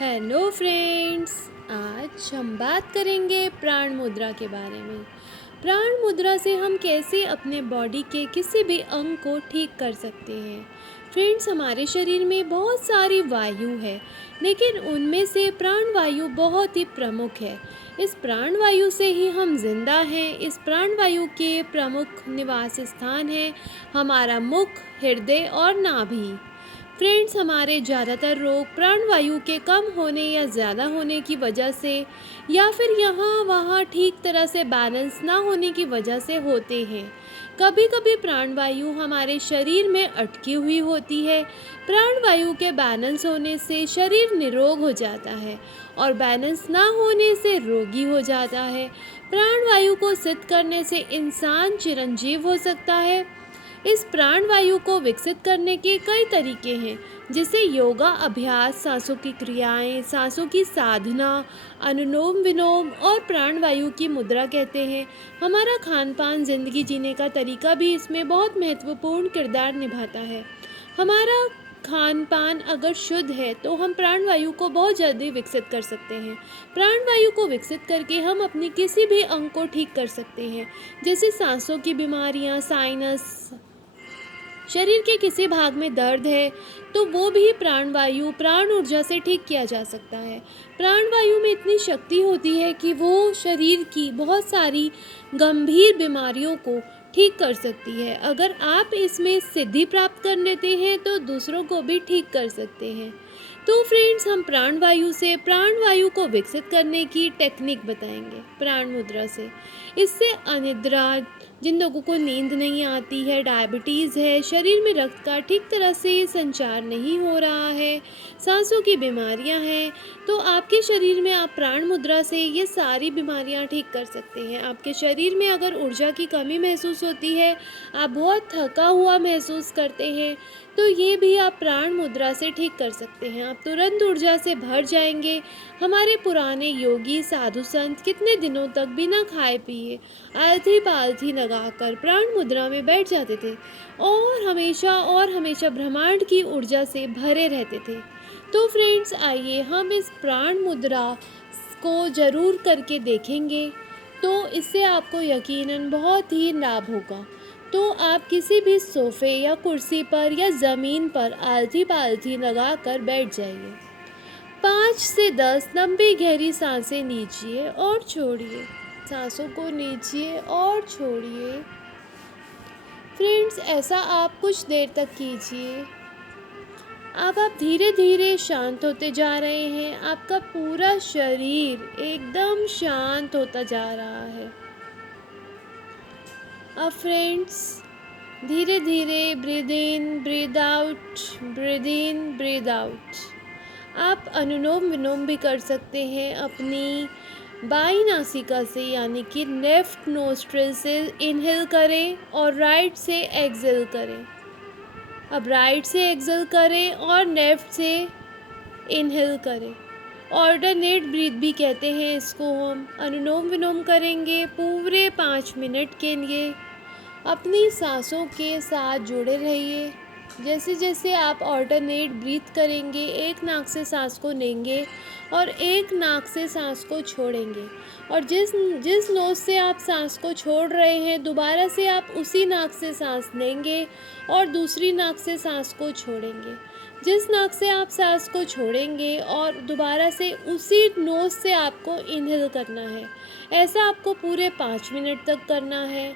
Hello friends. आज हम बात करेंगे प्राण मुद्रा के बारे में। प्राण मुद्रा से हम कैसे अपने बॉडी के किसी भी अंग को ठीक कर सकते हैं। फ्रेंड्स, हमारे शरीर में बहुत सारी वायु है, लेकिन उनमें से प्राण वायु बहुत ही प्रमुख है। इस प्राण वायु से ही हम जिंदा हैं। इस प्राण वायु के प्रमुख निवास स्थान है हमारा मुख, हृदय और नाभि। फ्रेंड्स, हमारे ज़्यादातर रोग प्राणवायु के कम होने या ज़्यादा होने की वजह से या फिर यहाँ वहाँ ठीक तरह से बैलेंस ना होने की वजह से होते हैं। कभी कभी प्राणवायु हमारे शरीर में अटकी हुई होती है। प्राणवायु के बैलेंस होने से शरीर निरोग हो जाता है और बैलेंस ना होने से रोगी हो जाता है। प्राणवायु को सिद्ध करने से इंसान चिरंजीव हो सकता है। इस प्राणवायु को विकसित करने के कई तरीके हैं, जैसे योगा अभ्यास, सांसों की क्रियाएं, सांसों की साधना, अनुलोम विलोम और प्राणवायु की मुद्रा कहते हैं। हमारा खान पान, जिंदगी जीने का तरीका भी इसमें बहुत महत्वपूर्ण किरदार निभाता है। हमारा खान पान अगर शुद्ध है तो हम प्राणवायु को बहुत जल्दी विकसित कर सकते हैं। प्राणवायु को विकसित करके हम अपनी किसी भी अंग को ठीक कर सकते हैं, जैसे सांसों की बीमारियां, साइनस, शरीर के किसी भाग में दर्द है तो वो भी प्राणवायु, प्राण ऊर्जा से ठीक किया जा सकता है। प्राणवायु में इतनी शक्ति होती है कि वो शरीर की बहुत सारी गंभीर बीमारियों को ठीक कर सकती है। अगर आप इसमें सिद्धि प्राप्त कर लेते हैं तो दूसरों को भी ठीक कर सकते हैं। तो फ्रेंड्स, हम प्राणवायु से प्राणवायु को विकसित करने की टेक्निक बताएंगे प्राण मुद्रा से। इससे अनिद्रा, जिन लोगों को नींद नहीं आती है, डायबिटीज़ है, शरीर में रक्त का ठीक तरह से संचार नहीं हो रहा है, सांसों की बीमारियां हैं, तो आपके शरीर में आप प्राण मुद्रा से ये सारी बीमारियां ठीक कर सकते हैं। आपके शरीर में अगर ऊर्जा की कमी महसूस होती है, आप बहुत थका हुआ महसूस करते हैं, तो ये भी आप प्राण मुद्रा से ठीक कर सकते हैं। आप तुरंत ऊर्जा से भर जाएंगे। हमारे पुराने योगी, साधु संत कितने दिनों तक बिना खाए पिए आलथी पालथी लगाकर प्राण मुद्रा में बैठ जाते थे और हमेशा ब्रह्मांड की ऊर्जा से भरे रहते थे। तो फ्रेंड्स, आइए हम इस प्राण मुद्रा को ज़रूर करके देखेंगे, तो इससे आपको यकीनन बहुत ही लाभ होगा। तो आप किसी भी सोफ़े या कुर्सी पर या ज़मीन पर आलथी पालथी लगा कर बैठ जाइए। 5 से 10 लंबी गहरी सांसें लीजिए और छोड़िए। सांसों को लीजिए और छोड़िए। फ्रेंड्स, ऐसा आप कुछ देर तक कीजिए। अब आप धीरे धीरे शांत होते जा रहे हैं। आपका पूरा शरीर एकदम शांत होता जा रहा है। अब फ्रेंड्स, धीरे धीरे breathe in, breathe out, breathe in, breathe out. आप अनुलोम विलोम भी कर सकते हैं अपनी बाई नासिका से, यानी कि लेफ्ट नोस्ट्रिल से इनहेल करें और राइट से एक्सहेल करें। अब राइट से एक्सहेल करें और लेफ्ट से इनहेल करें। ऑल्टरनेट ब्रीथ भी कहते हैं इसको। हम अनुलोम विलोम करेंगे पूरे 5 मिनट के लिए। अपनी सांसों के साथ जुड़े रहिए। जैसे जैसे आप ऑल्टरनेट ब्रीथ करेंगे, एक नाक से सांस को लेंगे और एक नाक से सांस को छोड़ेंगे, और जिस जिस नोज से आप सांस को छोड़ रहे हैं, दोबारा से आप उसी नाक से सांस लेंगे और दूसरी नाक से सांस को छोड़ेंगे। जिस नाक से आप सांस को छोड़ेंगे और दोबारा से उसी नोज से आपको इनहेल करना है। ऐसा आपको पूरे 5 मिनट तक करना है।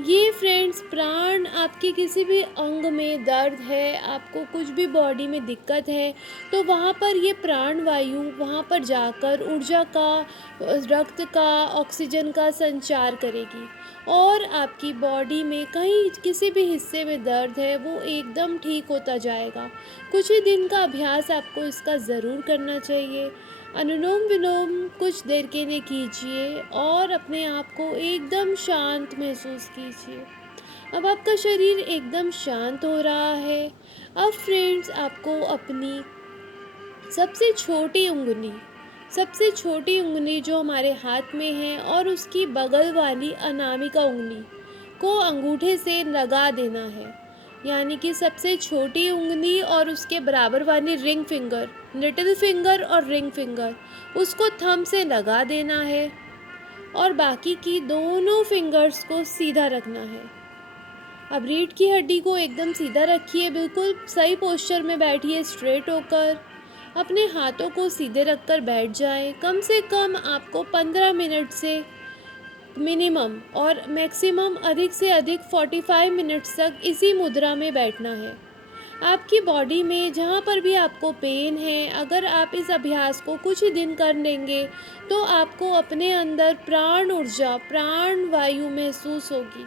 ये फ्रेंड्स, प्राण, आपके किसी भी अंग में दर्द है, आपको कुछ भी बॉडी में दिक्कत है, तो वहाँ पर ये प्राण वायु वहाँ पर जाकर ऊर्जा का, रक्त का, ऑक्सीजन का संचार करेगी और आपकी बॉडी में कहीं किसी भी हिस्से में दर्द है वो एकदम ठीक होता जाएगा। कुछ ही दिन का अभ्यास आपको इसका ज़रूर करना चाहिए। अनुलोम विलोम कुछ देर के लिए कीजिए और अपने आप को एकदम शांत महसूस कीजिए। अब आपका शरीर एकदम शांत हो रहा है। अब फ्रेंड्स, आपको अपनी सबसे छोटी उंगली सबसे छोटी उंगली जो हमारे हाथ में है और उसकी बगल वाली अनामिका उंगली को अंगूठे से लगा देना है। यानी कि सबसे छोटी उंगली और उसके बराबर वाली रिंग फिंगर, लिटिल फिंगर और रिंग फिंगर, उसको थंब से लगा देना है और बाकी की दोनों फिंगर्स को सीधा रखना है। अब रीढ़ की हड्डी को एकदम सीधा रखिए, बिल्कुल सही पोस्चर में बैठिए, स्ट्रेट होकर। अपने हाथों को सीधे रखकर बैठ जाएं। कम से कम आपको 15 मिनट से मिनिमम और मैक्सिमम अधिक से अधिक 45 मिनट्स तक इसी मुद्रा में बैठना है। आपकी बॉडी में जहाँ पर भी आपको पेन है, अगर आप इस अभ्यास को कुछ ही दिन कर लेंगे तो आपको अपने अंदर प्राण ऊर्जा, प्राण वायु महसूस होगी।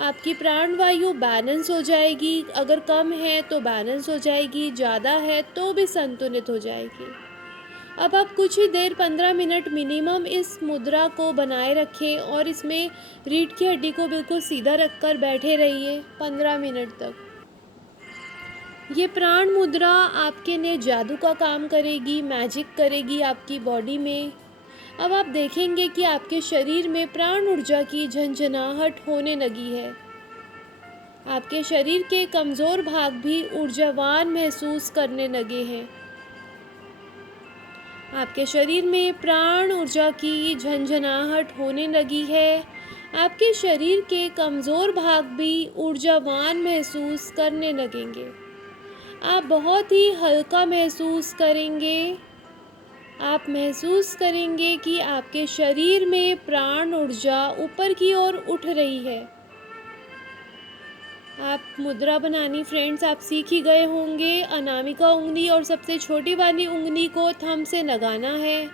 आपकी प्राण वायु बैलेंस हो जाएगी, अगर कम है तो बैलेंस हो जाएगी, ज़्यादा है तो भी संतुलित हो जाएगी। अब आप कुछ ही देर 15 मिनट मिनिमम इस मुद्रा को बनाए रखें और इसमें रीढ़ की हड्डी को बिल्कुल सीधा रखकर बैठे रहिए 15 मिनट तक। ये प्राण मुद्रा आपके लिए जादू का काम करेगी, मैजिक करेगी आपकी बॉडी में। अब आप देखेंगे कि आपके शरीर में प्राण ऊर्जा की झंझनाहट होने लगी है। आपके शरीर के कमज़ोर भाग भी ऊर्जावान महसूस करने लगे हैं। आपके शरीर में प्राण ऊर्जा की झंझनाहट होने लगी है। आपके शरीर के कमज़ोर भाग भी ऊर्जावान महसूस करने लगेंगे। आप बहुत ही हल्का महसूस करेंगे। आप महसूस करेंगे कि आपके शरीर में प्राण ऊर्जा ऊपर की ओर उठ रही है। आप मुद्रा बनानी फ्रेंड्स आप सीख ही गए होंगे। अनामिका उंगली और सबसे छोटी वाली उंगली को थंब से लगाना है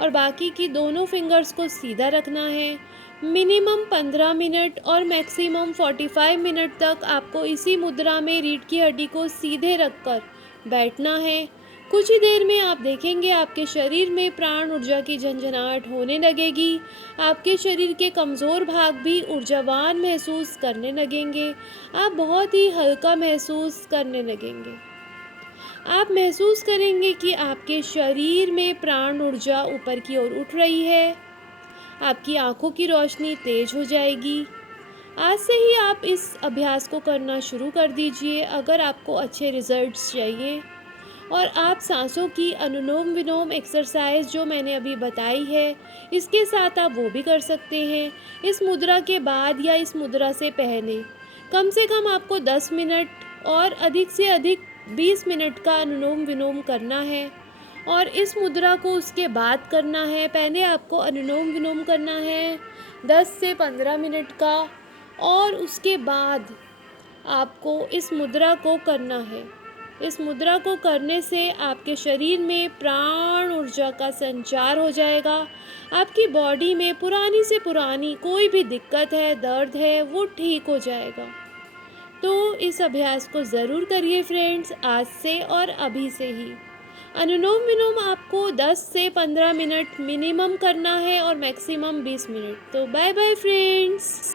और बाकी की दोनों फिंगर्स को सीधा रखना है। मिनिमम 15 मिनट और मैक्सिमम 45 मिनट तक आपको इसी मुद्रा में रीढ़ की हड्डी को सीधे रखकर बैठना है। कुछ ही देर में आप देखेंगे आपके शरीर में प्राण ऊर्जा की झंझनाहट होने लगेगी। आपके शरीर के कमज़ोर भाग भी ऊर्जावान महसूस करने लगेंगे। आप बहुत ही हल्का महसूस करने लगेंगे। आप महसूस करेंगे कि आपके शरीर में प्राण ऊर्जा ऊपर की ओर उठ रही है। आपकी आंखों की रोशनी तेज हो जाएगी। आज से ही आप इस अभ्यास को करना शुरू कर दीजिए अगर आपको अच्छे रिजल्ट्स चाहिए। और आप सांसों की अनुलोम विलोम एक्सरसाइज जो मैंने अभी बताई है, इसके साथ आप वो भी कर सकते हैं। इस मुद्रा के बाद या इस मुद्रा से पहले कम से कम आपको 10 मिनट और अधिक से अधिक 20 मिनट का अनुलोम विलोम करना है और इस मुद्रा को उसके बाद करना है। पहले आपको अनुलोम विलोम करना है 10 से 15 मिनट का और उसके बाद आपको इस मुद्रा को करना है। इस मुद्रा को करने से आपके शरीर में प्राण ऊर्जा का संचार हो जाएगा। आपकी बॉडी में पुरानी से पुरानी कोई भी दिक्कत है, दर्द है, वो ठीक हो जाएगा। तो इस अभ्यास को ज़रूर करिए फ्रेंड्स, आज से और अभी से ही। अनुलोम विलोम आपको 10 से 15 मिनट मिनिमम करना है और मैक्सिमम 20 मिनट। तो बाय बाय फ्रेंड्स।